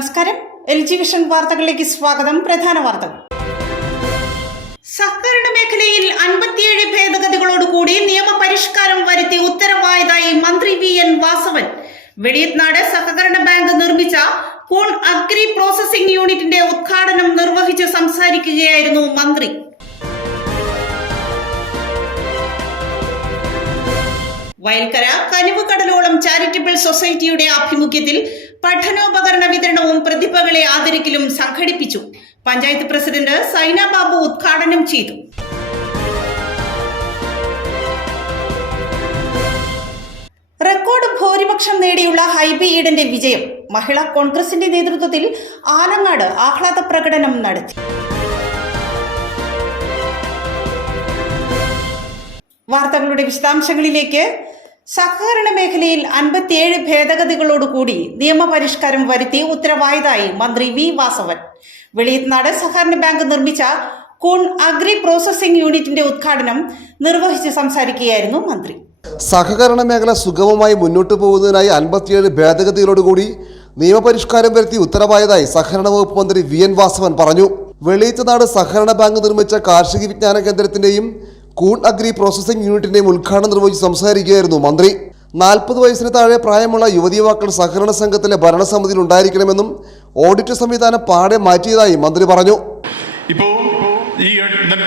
നമസ്കാരം. LG vision വാർത്തകളിലേക്ക് സ്വാഗതം. പ്രധാന വാർത്തകൾ. സഹകരണ മേഖലയിൽ 57 ഭേദഗതികളോടുകൂടി നിയമപരിഷ്കാരം വരുത്തി ഉത്തരവായതായി മന്ത്രി VN വാസവൻ. വെളിയത്നാട് സഹകരണ ബാങ്ക് നിർമ്മിച്ച കൂൺ അഗ്രി പ്രോസസിംഗ് യൂണിറ്റിന്റെ ഉദ്ഘാടനം നിർവഹിച്ച് സംസാരിക്കുകയായിരുന്നു മന്ത്രി. വയൽക്കര കനിവ് കടലോളം ചാരിറ്റബിൾ സൊസൈറ്റിയുടെ ആഭിമുഖ്യത്തിൽ പഠനോപകരണ വിതരണവും പ്രതിഭകളെ ആദരിക്കലും സംഘടിപ്പിച്ചു. പഞ്ചായത്ത് പ്രസിഡന്റ് സൈന ബാബു ഉദ്ഘാടനം ചെയ്തു. റെക്കോർഡ് ഭൂരിപക്ഷം നേടിയുള്ള ഹൈബി ഈഡന്റെ വിജയം. മഹിളാ കോൺഗ്രസിന്റെ നേതൃത്വത്തിൽ ആലങ്ങാട് ആഹ്ലാദ പ്രകടനം നടത്തി. വാർത്തകളുടെ വിശദാംശങ്ങളിലേക്ക്. സഹകരണ മേഖലയിൽ 57 ഭേദഗതികളോടുകൂടി നിയമപരിഷ്കാരം വരുത്തി ഉത്തരവായതായി മന്ത്രി V വാസവൻ. വെളിയത്നാട് സഹകരണ ബാങ്ക് നിർമ്മിച്ച കൂൺ അഗ്രി പ്രോസസിംഗ് യൂണിറ്റിന്റെ ഉദ്ഘാടനം നിർവഹിച്ച് സംസാരിക്കുകയായിരുന്നു മന്ത്രി. സഹകരണ മേഖല സുഗമമായി മുന്നോട്ടു പോകുന്നതിനായി 57 ഭേദഗതികളോടുകൂടി നിയമപരിഷ്കാരം വരുത്തി ഉത്തരവായതായി സഹകരണ വകുപ്പ് മന്ത്രി VN വാസവൻ പറഞ്ഞു. വെളിയത്നാട് സഹകരണ ബാങ്ക് നിർമ്മിച്ച കാർഷിക വിജ്ഞാന കേന്ദ്രത്തിന്റെയും കൂൺ അഗ്രി പ്രോസസിംഗ് യൂണിറ്റിന്റെയും ഉദ്ഘാടനം നിർവഹിച്ച് സംസാരിക്കുകയായിരുന്നു മന്ത്രി. 40 വയസ്സിന് താഴെ പ്രായമുള്ള യുവതിയുവാക്കൾ സഹകരണ സംഘത്തിലെ ഭരണസമിതിയിൽ ഉണ്ടായിരിക്കണമെന്നും ഓഡിറ്റ് സംവിധാനം പാടെ മാറ്റിയതായി മന്ത്രി പറഞ്ഞു. ഇപ്പോൾ ഈ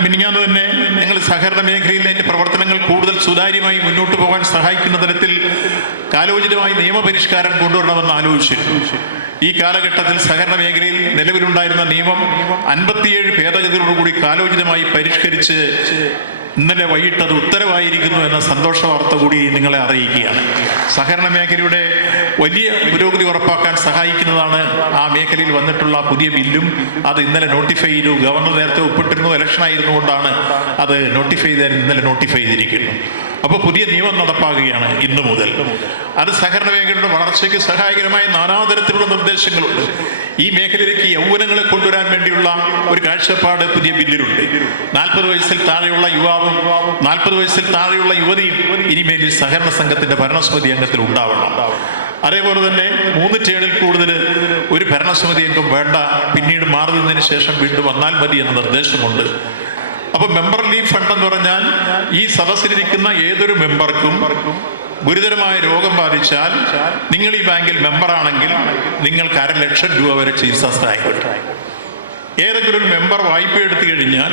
മിനിഞ്ഞാന്ന് തന്നെ ഞങ്ങൾ സഹകരണ മേഖലയിൽ അതിൻ്റെ പ്രവർത്തനങ്ങൾ കൂടുതൽ സുതാര്യമായി മുന്നോട്ട് പോകാൻ സഹായിക്കുന്ന തരത്തിൽ കാലോചിതമായി നിയമപരിഷ്കാരം കൊണ്ടുവരണമെന്ന് ആലോചിച്ചു. ഈ കാലഘട്ടത്തിൽ സഹകരണ മേഖലയിൽ നിലവിലുണ്ടായിരുന്ന നിയമം 57 ഭേദഗതികളോടുകൂടി കാലോചിതമായി പരിഷ്കരിച്ച് ഇന്നലെ വൈകിട്ട് അത് ഉത്തരവായിരിക്കുന്നു എന്ന സന്തോഷ വാർത്ത കൂടി നിങ്ങളെ അറിയിക്കുകയാണ്. സഹകരണ മേഖലയുടെ വലിയ പുരോഗതി ഉറപ്പാക്കാൻ സഹായിക്കുന്നതാണ് ആ മേഖലയിൽ വന്നിട്ടുള്ള പുതിയ ബില്ലും. അത് ഇന്നലെ നോട്ടിഫൈ ചെയ്തു. ഗവർണർ നേരത്തെ ഒപ്പിട്ടിരുന്നു. ഇലക്ഷൻ ആയിരുന്നുകൊണ്ടാണ് അത് ഇന്നലെ നോട്ടിഫൈ ചെയ്തിരിക്കുന്നു. അപ്പോൾ പുതിയ നിയമം നടപ്പാകുകയാണ് ഇന്നു മുതൽ. അത് സഹകരണ മേഖലയുടെ വളർച്ചയ്ക്ക് സഹായകരമായ നാനാതരത്തിലുള്ള നിർദ്ദേശങ്ങളുണ്ട്. ഈ മേഖലയിലേക്ക് യൗവനങ്ങളെ കൊണ്ടുവരാൻ വേണ്ടിയുള്ള ഒരു കാഴ്ചപ്പാട് പുതിയ ബില്ലിലുണ്ട്. 40 വയസ്സിൽ താഴെയുള്ള യുവാവും 40 വയസ്സിൽ താഴെയുള്ള യുവതിയും ഇനിമേലിൽ സഹകരണ സംഘത്തിന്റെ ഭരണസമിതി അംഗത്തിൽ ഉണ്ടാവണം. അതേപോലെ തന്നെ 3 ടേണിൽ കൂടുതൽ ഒരു ഭരണസമിതി അംഗം വേണ്ട, പിന്നീട് മാറുന്നതിന് ശേഷം വീണ്ടും വന്നാൽ മതി എന്ന നിർദ്ദേശമുണ്ട്. അപ്പൊ മെമ്പർ ലീവ് ഫണ്ട് എന്ന് പറഞ്ഞാൽ ഈ സദസ്സിലിരിക്കുന്ന ഏതൊരു മെമ്പർക്കും ഗുരുതരമായ രോഗം ബാധിച്ചാൽ നിങ്ങൾ ഈ ബാങ്കിൽ മെമ്പറാണെങ്കിൽ നിങ്ങൾക്ക് 1.5 ലക്ഷം രൂപ വരെ ചികിത്സാ സഹായം കിട്ടും. ഏതെങ്കിലും ഒരു മെമ്പർ വായ്പ എടുത്തു കഴിഞ്ഞാൽ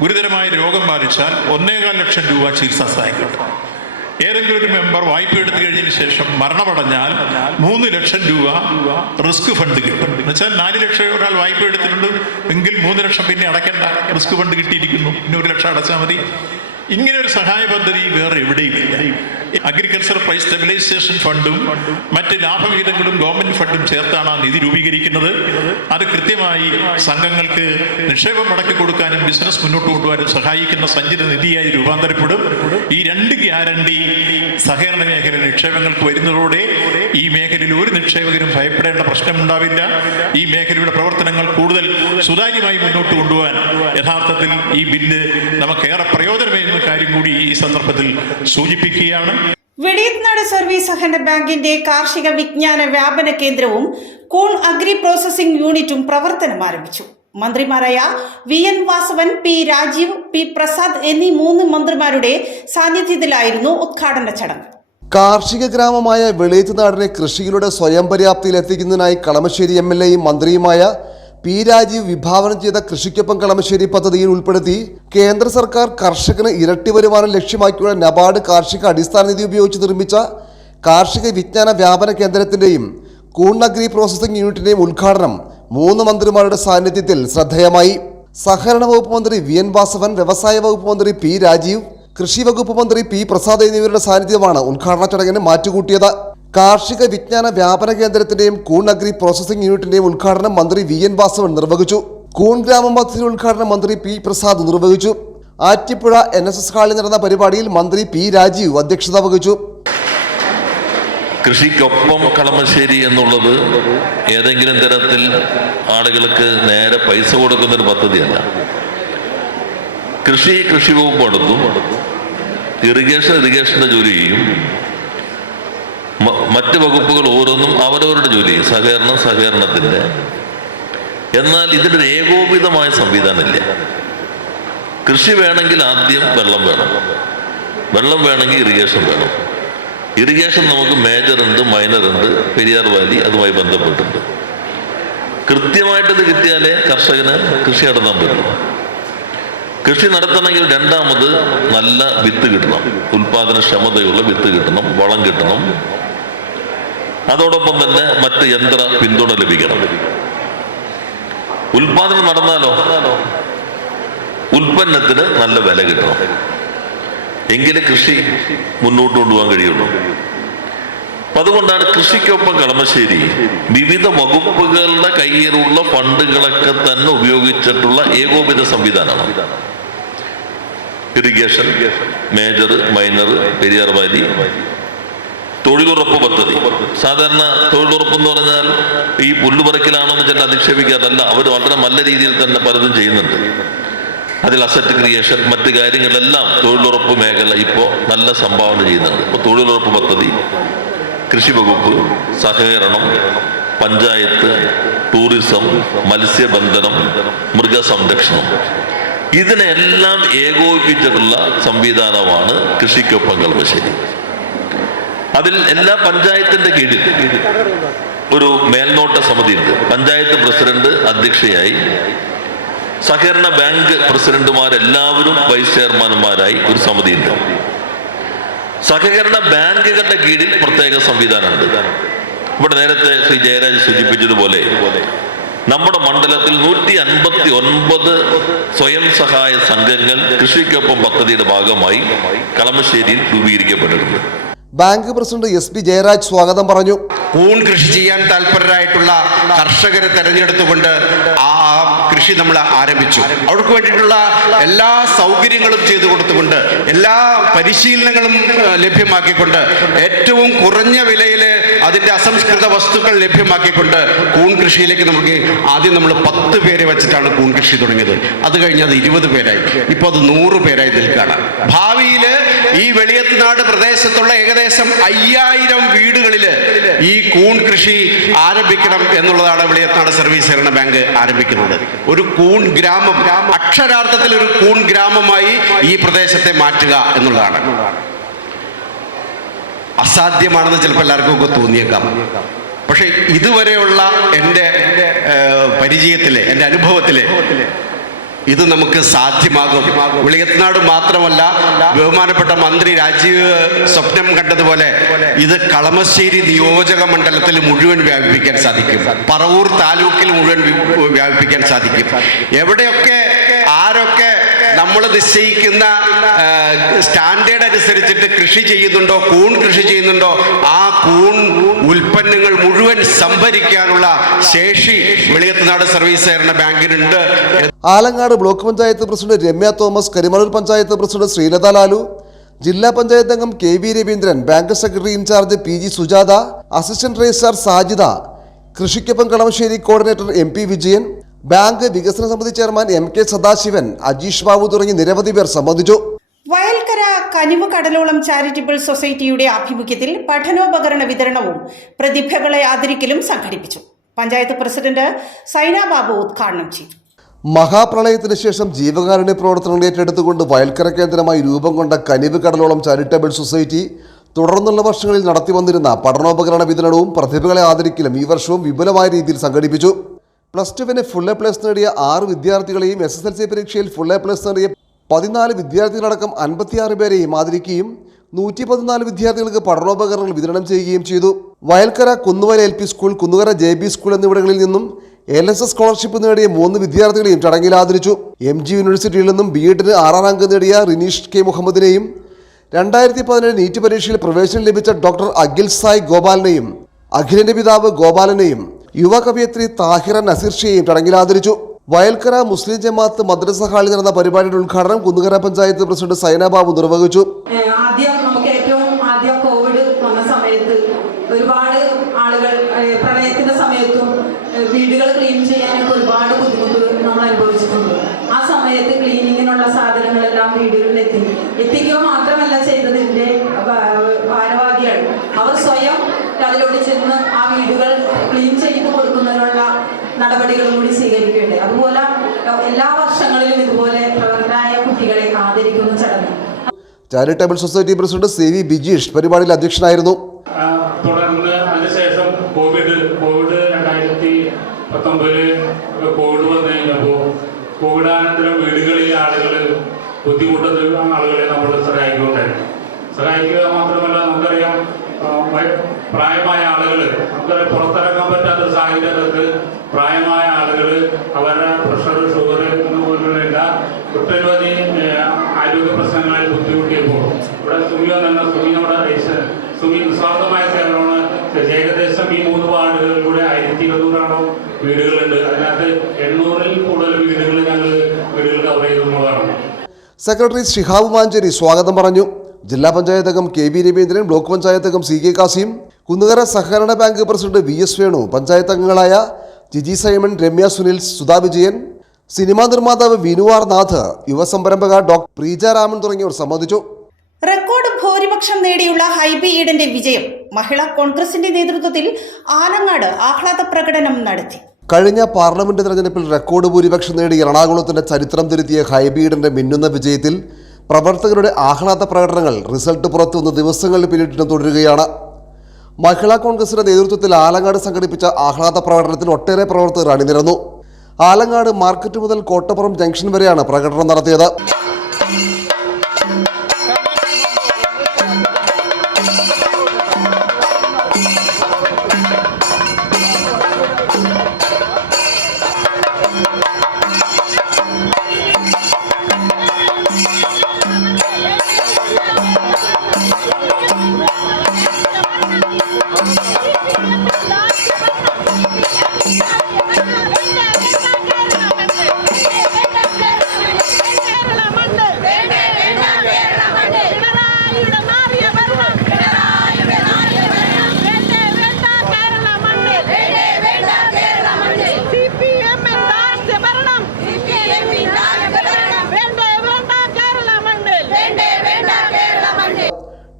ഗുരുതരമായ രോഗം ബാധിച്ചാൽ 1.25 ലക്ഷം രൂപ ചികിത്സാ സഹായം കിട്ടും. ഏതെങ്കിലും ഒരു മെമ്പർ വായ്പ എടുത്തു കഴിഞ്ഞതിന് ശേഷം മരണമടഞ്ഞാൽ 3 ലക്ഷം രൂപ റിസ്ക് ഫണ്ട് കിട്ടും. എന്നുവെച്ചാൽ 4 ലക്ഷം ഒരാൾ വായ്പ എടുത്തിട്ടുണ്ട് എങ്കിൽ 3 ലക്ഷം പിന്നെ അടയ്ക്കേണ്ട, റിസ്ക് ഫണ്ട് കിട്ടിയിരിക്കുന്നു, പിന്നെ 1 ലക്ഷം അടച്ചാൽ മതി. ഇങ്ങനെ ഒരു സഹായ പദ്ധതി വേറെ എവിടെയുമില്ല. അഗ്രികൾച്ചർ പ്രൈസ് സ്റ്റെബിലൈസേഷൻ ഫണ്ടും മറ്റ് ലാഭവിഹിതങ്ങളും ഗവൺമെന്റ് ഫണ്ടും ചേർത്താണ് ആ നിധി രൂപീകരിക്കുന്നത്. അത് കൃത്യമായി സംഘങ്ങൾക്ക് നിക്ഷേപം മടക്കി കൊടുക്കാനും ബിസിനസ് മുന്നോട്ട് കൊണ്ടുപോകാനും സഹായിക്കുന്ന സഞ്ചിത നിധിയായി രൂപാന്തരപ്പെടും. ഈ 2 ഗ്യാരണ്ടി സഹകരണ മേഖല നിക്ഷേപങ്ങൾക്ക് വരുന്നതോടെ ഈ മേഖലയിൽ ഒരു നിക്ഷേപകരും ഭയപ്പെടേണ്ട പ്രശ്നമുണ്ടാവില്ല. ഈ മേഖലയുടെ പ്രവർത്തനങ്ങൾ കൂടുതൽ സുതാര്യമായി മുന്നോട്ട് കൊണ്ടുപോകാൻ യഥാർത്ഥത്തിൽ ഈ ബില്ല് നമുക്കേറെ പ്രയോജനമേകുന്ന കാര്യം കൂടി ഈ സന്ദർഭത്തിൽ സൂചിപ്പിക്കുകയാണ്. വെളിയത്നാട് സർവീസ് സഹകരണ ബാങ്കിന്റെ കാർഷിക വിജ്ഞാന വ്യാപന കേന്ദ്രവും കൂൺ അഗ്രി പ്രോസസിംഗ് യൂണിറ്റും പ്രവർത്തനം ആരംഭിച്ചു. മന്ത്രിമാരായ VN Vasavan, P Rajeev, P Prasad എന്നീ 3 മന്ത്രിമാരുടെ സാന്നിധ്യത്തിലായിരുന്നു ഉദ്ഘാടന ചടങ്ങ്. കാർഷിക ഗ്രാമമായ വെളിയത്നാടിനെ കൃഷിയിലൂടെ സ്വയം പര്യാപ്തിയിൽ എത്തിക്കുന്നതിനായി കളമശ്ശേരി MLAയും മന്ത്രിയുമായ P രാജീവ് വിഭാവനം ചെയ്ത കൃഷിക്കൊപ്പം കളമശ്ശേരി പദ്ധതിയിൽ ഉൾപ്പെടുത്തി കേന്ദ്ര സർക്കാർ കർഷകന് ഇരട്ടി വരുമാനം ലക്ഷ്യമാക്കിയുള്ള നബാർഡ് കാർഷിക അടിസ്ഥാന നിധി ഉപയോഗിച്ച് നിർമ്മിച്ച കാർഷിക വിജ്ഞാന വ്യാപന കേന്ദ്രത്തിന്റെയും കൂൺ അഗ്രി പ്രോസസിംഗ് യൂണിറ്റിന്റെയും ഉദ്ഘാടനം 3 മന്ത്രിമാരുടെ സാന്നിധ്യത്തിൽ ശ്രദ്ധേയമായി. സഹകരണ വകുപ്പ് മന്ത്രി VN വാസവൻ, വ്യവസായ വകുപ്പ് മന്ത്രി P രാജീവ്, കൃഷി വകുപ്പ് മന്ത്രി P പ്രസാദ് എന്നിവരുടെ സാന്നിധ്യമാണ് ഉദ്ഘാടന ചടങ്ങിന് മാറ്റുകൂട്ടിയത്. കാർഷിക വിജ്ഞാന വ്യാപന കേന്ദ്രത്തിന്റെയും കൂൺ അഗ്രി പ്രോസസിംഗ് യൂണിറ്റിന്റെയും ഉദ്ഘാടനം മന്ത്രി VN വാസവൻ നിർവഹിച്ചു. കൂൺ ഗ്രാമപദ്ധതി ഉദ്ഘാടനം മന്ത്രി P പ്രസാദ് നിർവഹിച്ചു. ആറ്റിപ്പുഴ NSS ഹാളിൽ നടന്ന പരിപാടിയിൽ മന്ത്രി P രാജീവ് അധ്യക്ഷത വഹിച്ചു. കൃഷിക്കൊപ്പം കളമശ്ശേരി എന്നുള്ളത് ഏതെങ്കിലും തരത്തിൽ ആളുകൾക്ക് നേരെ പൈസ കൊടുക്കുന്നൊരു പദ്ധതിയല്ല. കൃഷി വകുപ്പ് എടുത്തും ഇറിഗേഷന്റെ ജോലി ചെയ്യും. മറ്റ് വകുപ്പുകൾ ഓരോന്നും അവരവരുടെ ജോലി, സഹകരണത്തിൻ്റെ. എന്നാൽ ഇതിനൊരു ഏകോപിതമായ സംവിധാനമില്ല. കൃഷി വേണമെങ്കിൽ ആദ്യം വെള്ളം വേണം, വെള്ളം വേണമെങ്കിൽ ഇറിഗേഷൻ വേണം. ഇറിഗേഷൻ നമുക്ക് മേജറുണ്ട്, മൈനറുണ്ട്, പെരിയാർ വാലി അതുമായി ബന്ധപ്പെട്ടുണ്ട്. കൃത്യമായിട്ടത് കിട്ടിയാലേ കർഷകന് കൃഷി നടത്താൻ പറ്റും. കൃഷി നടത്തണമെങ്കിൽ രണ്ടാമത് നല്ല വിത്ത് കിട്ടണം, ഉൽപാദനക്ഷമതയുള്ള വിത്ത് കിട്ടണം, വളം കിട്ടണം. അതോടൊപ്പം തന്നെ മറ്റ് യന്ത്ര പിന്തുണ ലഭിക്കണം. ഉൽപാദനം നടന്നാലോ ഉൽപ്പന്നത്തിന് നല്ല വില കിട്ടണം, എങ്കിലേ കൃഷി മുന്നോട്ട് കൊണ്ടുപോകാൻ കഴിയുള്ളൂ. അതുകൊണ്ടാണ് കൃഷിക്കൊപ്പം കളമശ്ശേരി വിവിധ വകുപ്പുകളുടെ കയ്യിലുള്ള ഫണ്ടുകളൊക്കെ തന്നെ ഉപയോഗിച്ചിട്ടുള്ള ഏകോപിത സംവിധാനമാണ്. Irrigation, major, minor, Periyar Valley, തൊഴിലുറപ്പ് പദ്ധതി. സാധാരണ തൊഴിലുറപ്പ് എന്ന് പറഞ്ഞാൽ ഈ പുല്ലുപറക്കിലാണോ എന്ന് ചില അധിക്ഷേപിക്കാറല്ല, അവർ വളരെ നല്ല രീതിയിൽ തന്നെ പലതും ചെയ്യുന്നുണ്ട്. അതിൽ അസറ്റ് ക്രിയേഷൻ, മറ്റു കാര്യങ്ങളെല്ലാം തൊഴിലുറപ്പ് മേഖല ഇപ്പോൾ നല്ല സംഭാവന ചെയ്യുന്നുണ്ട്. ഇപ്പോൾ തൊഴിലുറപ്പ് പദ്ധതി, കൃഷി വകുപ്പ്, സഹകരണം, പഞ്ചായത്ത്, ടൂറിസം, മത്സ്യബന്ധനം, മൃഗസംരക്ഷണം, ഇതിനെല്ലാം ഏകോപിപ്പിച്ചിട്ടുള്ള സംവിധാനമാണ് കൃഷിക്കൊപ്പം കളമശ്ശേരി. അതിൽ എല്ലാ പഞ്ചായത്തിന്റെ കീഴിൽ ഒരു മേൽനോട്ട സമിതിയുണ്ട്. പഞ്ചായത്ത് പ്രസിഡന്റ് അധ്യക്ഷയായി, സഹകരണ ബാങ്ക് പ്രസിഡന്റുമാരെല്ലാവരും വൈസ് ചെയർമാൻമാരായി ഒരു സമിതിയുണ്ട്. സഹകരണ ബാങ്കുകളുടെ കീഴിൽ പ്രത്യേക സംവിധാനമുണ്ട്. ഇവിടെ നേരത്തെ ശ്രീ ജയരാജ് സൂചിപ്പിച്ചതുപോലെ നമ്മുടെ മണ്ഡലത്തിൽ 159 സ്വയം സഹായ സംഘങ്ങൾ കൃഷിക്കൊപ്പം പദ്ധതിയുടെ ഭാഗമായി കളമശ്ശേരിയിൽ രൂപീകരിക്കപ്പെട്ടിട്ടുണ്ട്. ബാങ്ക് പ്രസിഡന്റ് SP ജയരാജ് സ്വാഗതം പറഞ്ഞു. കൂൺ കൃഷി ചെയ്യാൻ താല്പര്യരായിട്ടുള്ള കർഷകരെ തെരഞ്ഞെടുത്തുകൊണ്ട് ആ കൃഷി നമ്മൾ ആരംഭിച്ചു. അവർക്ക് വേണ്ടിയിട്ടുള്ള എല്ലാ സൗകര്യങ്ങളും ചെയ്തു കൊടുത്തുകൊണ്ട്, എല്ലാ പരിശീലനങ്ങളും ലഭ്യമാക്കിക്കൊണ്ട്, ഏറ്റവും കുറഞ്ഞ വിലയിൽ അതിൻ്റെ അസംസ്കൃത വസ്തുക്കൾ ലഭ്യമാക്കിക്കൊണ്ട് കൂൺ കൃഷിയിലേക്ക് നമുക്ക് ആദ്യം നമ്മൾ 10 പേരെ വെച്ചിട്ടാണ് കൂൺ കൃഷി തുടങ്ങിയത്. അത് കഴിഞ്ഞ് അത് 20 പേരായി, ഇപ്പോൾ അത് 100 പേരായി നിൽക്കുകയാണ്. ഭാവിയിൽ ഈ വെളിയത്തുനാട് പ്രദേശത്തുള്ള ഏകദേശം 5000 വീടുകളിൽ ഈ കൂൺ കൃഷി ആരംഭിക്കണം എന്നുള്ളതാണ് വെളിയത്തുനാട് സർവീസ് സഹകരണ ബാങ്ക് ആരംഭിക്കുന്നത്. ഒരു കൂൺ ഗ്രാമം, അക്ഷരാർത്ഥത്തിൽ ഒരു കൂൺ ഗ്രാമമായി ഈ പ്രദേശത്തെ മാറ്റുക എന്നുള്ളതാണ്. അസാധ്യമാണെന്ന് ചിലപ്പോൾ എല്ലാവർക്കും ഒക്കെ തോന്നിയേക്കാം. പക്ഷെ ഇതുവരെയുള്ള എൻ്റെ പരിചയത്തിലെ, എൻ്റെ അനുഭവത്തിലെ ഇത് നമുക്ക് സാധ്യമാകും. വെളിയത്തുനാട് മാത്രമല്ല, ബഹുമാനപ്പെട്ട മന്ത്രി രാജീവ് സ്വപ്നം കണ്ടതുപോലെ ഇത് കളമശ്ശേരി നിയോജക മണ്ഡലത്തിൽ മുഴുവൻ വ്യാപിപ്പിക്കാൻ സാധിക്കും. പറവൂർ താലൂക്കിൽ മുഴുവൻ വ്യാപിപ്പിക്കാൻ സാധിക്കും. എവിടെയൊക്കെ ആരൊക്കെ നമ്മൾ നിശ്ചയിക്കുന്ന സ്റ്റാൻഡേർഡ് അനുസരിച്ചിട്ട് കൃഷി ചെയ്യുന്നുണ്ടോ, കൂൺ കൃഷി ചെയ്യുന്നുണ്ടോ, ആ കൂൺ ഉൽപ്പന്നങ്ങൾ മുഴുവൻ സംഭരിക്കാനുള്ള ശേഷി വെളിയത്തുനാട് സർവീസ് സഹകരണ ബാങ്കിനുണ്ട്. Alangad block panchayat president Ramya Thomas, Karimanoor panchayat president Sreelatha Lalu, ജില്ലാ പഞ്ചായത്ത് അംഗം KV Raveendran, bank secretary in charge PG Sujatha, assistant registrar Sajida, കൃഷിക്കൊപ്പം Kalamassery coordinator MP Vijayan, bank വികസന സമിതി ചെയർമാൻ MK സദാശിവൻ, അജീഷ് ബാബു തുടങ്ങി നിരവധി പേർ സംബന്ധിച്ചു. വയൽക്കര കനിവ് കടലോളം ചാരിറ്റബിൾ സൊസൈറ്റിയുടെ ആഭിമുഖ്യത്തിൽ പഠനോപകരണ വിതരണവും പ്രതിഭകളെ ആദരിക്കലും സംഘടിപ്പിച്ചു. പഞ്ചായത്ത് പ്രസിഡന്റ് സൈന ബാബു ഉദ്ഘാടനം ചെയ്തു. മഹാപ്രളയത്തിന് ശേഷം ജീവകാരുണ്യ പ്രവർത്തനങ്ങൾ ഏറ്റെടുത്തുകൊണ്ട് വയൽക്കര കേന്ദ്രമായി രൂപം കൊണ്ട കനിവ് കടലോളം ചാരിറ്റബിൾ സൊസൈറ്റി തുടർന്നുള്ള വർഷങ്ങളിൽ നടത്തിവന്നിരുന്ന പഠനോപകരണ വിതരണവും പ്രതിഭകളെ ആദരിക്കലും ഈ വർഷവും വിപുലമായ രീതിയിൽ സംഘടിപ്പിച്ചു. +2 ഫുൾ A+ നേടിയ 6 വിദ്യാർത്ഥികളെയും SSLC പരീക്ഷയിൽ ഫുൾ A+ നേടിയ 14 വിദ്യാർത്ഥികളടക്കം 56 പേരെയും ആദരിക്കുകയും 114 വിദ്യാർത്ഥികൾക്ക് പഠനോപകരണങ്ങൾ വിതരണം ചെയ്യുകയും ചെയ്തു. Vayalkkara Kunnuvara LP school, Kunnukara JB school എന്നിവിടങ്ങളിൽ നിന്നും LSS സ്കോളർഷിപ്പ് നേടിയ 3 വിദ്യാർത്ഥികളെയും ചടങ്ങിൽ ആദരിച്ചു. MG യൂണിവേഴ്സിറ്റിയിൽ നിന്നും B.Ed 6ാം റാങ്ക് നേടിയ റിനീഷ് K മുഹമ്മദിനെയും 2017 നീറ്റ് പരീക്ഷയിൽ പ്രവേശനം ലഭിച്ച ഡോക്ടർ അഖിൽ സായ് ഗോപാലിനെയും അഖിലിന്റെ പിതാവ് ഗോപാലനെയും യുവ കവയത്രി താഹിറ നസീർ ഷയെയും ചടങ്ങിൽ ആദരിച്ചു. വയൽക്കര മുസ്ലിം ജമാഅത്ത് മദ്രസ ഹാളിൽ നടന്ന പരിപാടിയുടെ ഉദ്ഘാടനം കുന്നുകര പഞ്ചായത്ത് പ്രസിഡന്റ് സൈന ബാബു നിർവഹിച്ചു. ആദ്യം കോവിഡ് വന്ന സമയത്ത് ഒരുപാട് ആളുകൾ പ്രളയത്തിന്റെ സമയത്തും വീടുകൾ ക്ലീൻ ചെയ്യാനൊക്കെ ഒരുപാട് ബുദ്ധിമുട്ട് നമ്മൾ അനുഭവിച്ചിട്ടുണ്ട്. ആ സമയത്ത് ക്ലീനിങ്ങിനുള്ള സാധനങ്ങളെല്ലാം വീടുകളിൽ എത്തിക്കുക മാത്രമല്ല ചെയ്തതിന്റെ ഭാരവാഹികൾ അവർ സ്വയം അതുപോലെ എല്ലാ വർഷങ്ങളിലും ഇതുപോലെ പ്രവർത്തകരായ കുട്ടികളെ ആദരിക്കുന്ന ചടങ്ങ്. Charitable society president CV Bijeesh പരിപാടിയിൽ അധ്യക്ഷനായിരുന്നു. തുടർന്ന് അതിനുശേഷം കോവിഡ് 2019 കോവിഡ് വന്നു കഴിഞ്ഞപ്പോൾ കോവിഡാനന്തരം വീടുകളിലെ ആളുകൾ ബുദ്ധിമുട്ടുന്ന ആളുകളെ നമ്മൾ സഹായിക്കുക മാത്രമല്ല, നമുക്കറിയാം പ്രായമായ ആളുകൾ, നമുക്കറിയാം പുറത്തിറങ്ങാൻ പറ്റാത്ത സാഹചര്യത്തിൽ പ്രായമായ ആളുകൾ അവരുടെ പ്രഷർ, ഷുഗർ പോലുള്ള ഒട്ടനവധി ആരോഗ്യ പ്രശ്നങ്ങളിൽ ബുദ്ധിമുട്ടിയപ്പോൾ ഇവിടെ സുമി നിസ്വാർത്ഥമായ സേവനമാണ്. ഏകദേശം ഈ 3 വാർഡുകളിലൂടെ 1200 വീടുകളുണ്ട്. അതിനകത്ത് 800-ൽ കൂടുതൽ വീടുകൾ വീടുകൾ കവർ ചെയ്തുള്ളതാണ്. സെക്രട്ടറി ഷിഹാബ് മാഞ്ചേരി സ്വാഗതം പറഞ്ഞു. ജില്ലാ പഞ്ചായത്ത് അംഗം KV രവീന്ദ്രൻ, ബ്ലോക്ക് പഞ്ചായത്ത് അംഗം CK കാസിം, കുന്നുകര സഹകരണ bank president VS Venu, panchayat അംഗങ്ങളായ ജിജി സൈമൺ, രമ്യ സുനിൽ, സുധാ വിജയൻ, സിനിമാ നിർമ്മാതാവ് വിനുവാർ നാഥ്, യുവസംരംഭക ഡോക്ടർ പ്രീജ രാമൻ തുടങ്ങിയവർ സംബന്ധിച്ചു. റെക്കോർഡ് ഭൂരിപക്ഷം നേടിയുള്ള ഹൈബി ഈഡന്റെ വിജയം മഹിളാ കോൺഗ്രസിന്റെ നേതൃത്വത്തിൽ ആലങ്ങാട് ആഹ്ലാദ പ്രകടനം നടത്തി. കഴിഞ്ഞ പാർലമെന്റ് തെരഞ്ഞെടുപ്പിൽ റെക്കോർഡ് ഭൂരിപക്ഷം നേടി എറണാകുളത്തിന്റെ ചരിത്രം തിരുത്തിയ ഹൈബി ഈഡന്റെ മിന്നുന്ന വിജയത്തിൽ പ്രവർത്തകരുടെ ആഹ്ലാദ പ്രകടനങ്ങൾ റിസൾട്ട് പുറത്തുവന്ന് ദിവസങ്ങളിൽ പിന്നിട്ടിട്ടും തുടരുകയാണ്. മഹിളാ കോൺഗ്രസിന്റെ നേതൃത്വത്തിൽ ആലങ്ങാട് സംഘടിപ്പിച്ച ആഹ്ലാദ പ്രകടനത്തിൽ ഒട്ടേറെ പ്രവർത്തകർ അണിനിരന്നു. ആലങ്ങാട് മാർക്കറ്റ് മുതൽ കോട്ടപ്പുറം ജംഗ്ഷൻ വരെയാണ് പ്രകടനം നടത്തിയത്.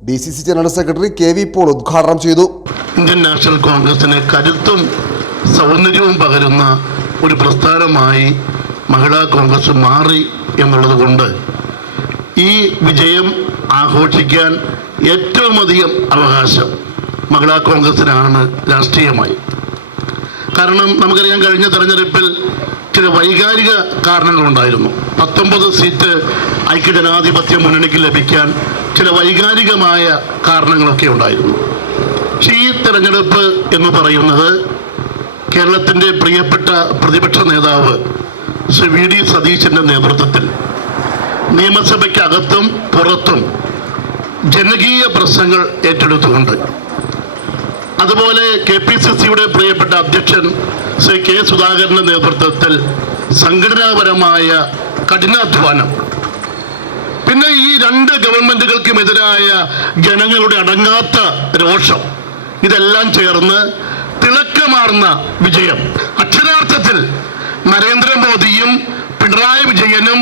DCC general secretary KV Paul ഉദ്ഘാടനം ചെയ്തു. ഇന്ത്യൻ നാഷണൽ കോൺഗ്രസിന് കരുത്തും സൗന്ദര്യവും പകരുന്ന ഒരു പ്രസ്ഥാനമായി മഹിളാ കോൺഗ്രസ് മാറി എന്നുള്ളത് കൊണ്ട് ഈ വിജയം ആഘോഷിക്കാൻ ഏറ്റവും അധികം അവകാശം മഹിളാ കോൺഗ്രസിനാണ് രാഷ്ട്രീയമായി. കാരണം നമുക്കറിയാം, കഴിഞ്ഞ തെരഞ്ഞെടുപ്പിൽ ചില വൈകാരിക കാരണങ്ങളുണ്ടായിരുന്നു. 19 സീറ്റ് ഐക്യജനാധിപത്യ മുന്നണിക്ക് ലഭിക്കാൻ ചില വൈകാരികമായ കാരണങ്ങളൊക്കെ ഉണ്ടായിരുന്നു. പക്ഷേ ഈ തെരഞ്ഞെടുപ്പ് എന്ന് പറയുന്നത് കേരളത്തിൻ്റെ പ്രിയപ്പെട്ട പ്രതിപക്ഷ നേതാവ് ശ്രീ VD സതീശൻ്റെ നേതൃത്വത്തിൽ നിയമസഭയ്ക്കകത്തും പുറത്തും ജനകീയ പ്രശ്നങ്ങൾ ഏറ്റെടുത്തുകൊണ്ട്, അതുപോലെ KPCCയുടെ പ്രിയപ്പെട്ട അധ്യക്ഷൻ ശ്രീ K സുധാകരൻ്റെ നേതൃത്വത്തിൽ സംഘടനാപരമായ കഠിനാധ്വാനം, പിന്നെ ഈ 2 ഗവൺമെന്റുകൾക്കുമെതിരായ ജനങ്ങളുടെ അടങ്ങാത്ത രോഷം, ഇതെല്ലാം ചേർന്ന് തിളക്കമാർന്ന വിജയം. അക്ഷരാർത്ഥത്തിൽ നരേന്ദ്രമോദിയും പിണറായി വിജയനും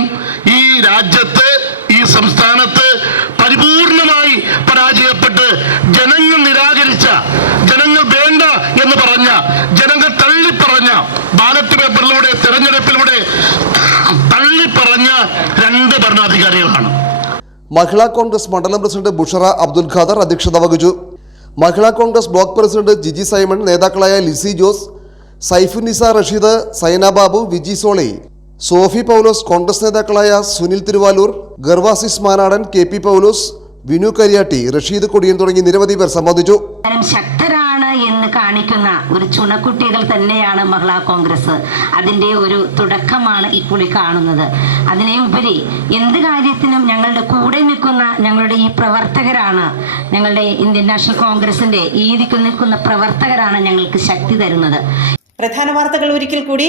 ഈ രാജ്യത്ത്, ഈ സംസ്ഥാനത്ത് പരിപൂർണമായി പരാജയപ്പെട്ട് ജനങ്ങൾ നിരാകരിച്ച, ജനങ്ങൾ വേണ്ട എന്ന് പറഞ്ഞ, ജനങ്ങൾ തള്ളിപ്പറഞ്ഞ, ബാലറ്റ് പേപ്പറിലൂടെ തെരഞ്ഞെടുപ്പിലൂടെ തള്ളിപ്പറഞ്ഞ 2 ഭരണാധികാരികളാണ്. മഹിളാ കോൺഗ്രസ് മണ്ഡലം പ്രസിഡന്റ് ബുഷറ അബ്ദുൽ ഖാദർ അധ്യക്ഷത വഹിച്ചു. Mahila Congress block president Jiji Simon, നേതാക്കളായ ലിസി ജോസ്, സൈഫുന്നിസ റഷീദ്, സൈന ബാബു, വിജി സോളി, സോഫി പൗലോസ്, കോൺഗ്രസ് നേതാക്കളായ സുനിൽ തിരുവാലൂർ, ഗർവാസിസ് മാനാടൻ, KP പൗലോസ്, വിനു കരിയാട്ടി, റഷീദ് കൊടിയൻ തുടങ്ങി നിരവധി പേർ സംബന്ധിച്ചു. ശക്തരാണ് എന്ന് കാണിക്കുന്ന ഒരു ചുണക്കുട്ടികൾ തന്നെയാണ് മഹിളാ കോൺഗ്രസ്. അതിൻ്റെ ഒരു തുടക്കമാണ് ഇപ്പോൾ കാണുന്നത്. അതിനെ ഉപരി എന്ത് കാര്യത്തിനും ഞങ്ങളുടെ കൂടെ നിൽക്കുന്ന ഞങ്ങളുടെ ഈ പ്രവർത്തകരാണ്, ഞങ്ങളുടെ ഇന്ത്യൻ നാഷണൽ കോൺഗ്രസിന്റെ ഈ നിൽക്കുന്ന പ്രവർത്തകരാണ് ഞങ്ങൾക്ക് ശക്തി തരുന്നത്. പ്രധാന വാർത്തകൾ ഒരിക്കൽ കൂടി.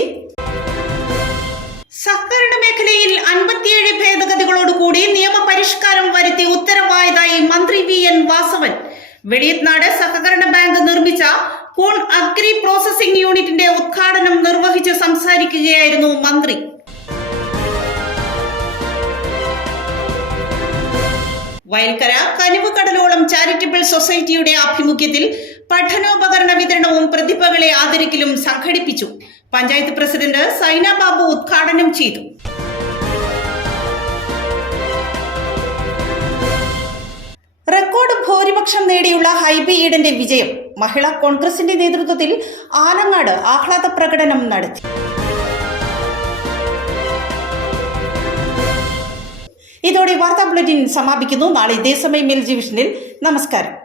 സഹകരണ മേഖലയിൽ 57 ഭേദഗതികളോടുകൂടി നിയമപരിഷ്കാരം വരുത്തി ഉത്തരവായതായി മന്ത്രി VN വാസവൻ. വെളിയത്നാട് സഹകരണ ബാങ്ക് നിർമ്മിച്ച കോൺ അഗ്രി പ്രോസസിംഗ് യൂണിറ്റിന്റെ ഉദ്ഘാടനം നിർവഹിച്ച് സംസാരിക്കുകയായിരുന്നു മന്ത്രി. വയൽക്കര കനിവ് കടലോളം ചാരിറ്റബിൾ സൊസൈറ്റിയുടെ ആഭിമുഖ്യത്തിൽ പഠനോപകരണ വിതരണവും പ്രതിഭകളെ ആദരിക്കലും സംഘടിപ്പിച്ചു. പഞ്ചായത്ത് പ്രസിഡന്റ് സൈന ബാബു ഉദ്ഘാടനം ചെയ്തു. റെക്കോർഡ് ഭൂരിപക്ഷം നേടിയുള്ള ഹൈബി ഈഡന്റെ വിജയം മഹിളാ കോൺഗ്രസിന്റെ നേതൃത്വത്തിൽ ആലങ്ങാട് ആഹ്ലാദ പ്രകടനം നടത്തി. ഇതോടെ വാർത്താ ബുള്ളറ്റിൻ സമാപിക്കുന്നു. നാളെ ഇതേ സമയം മെൽ ജിവിഷനിൽ. നമസ്കാരം.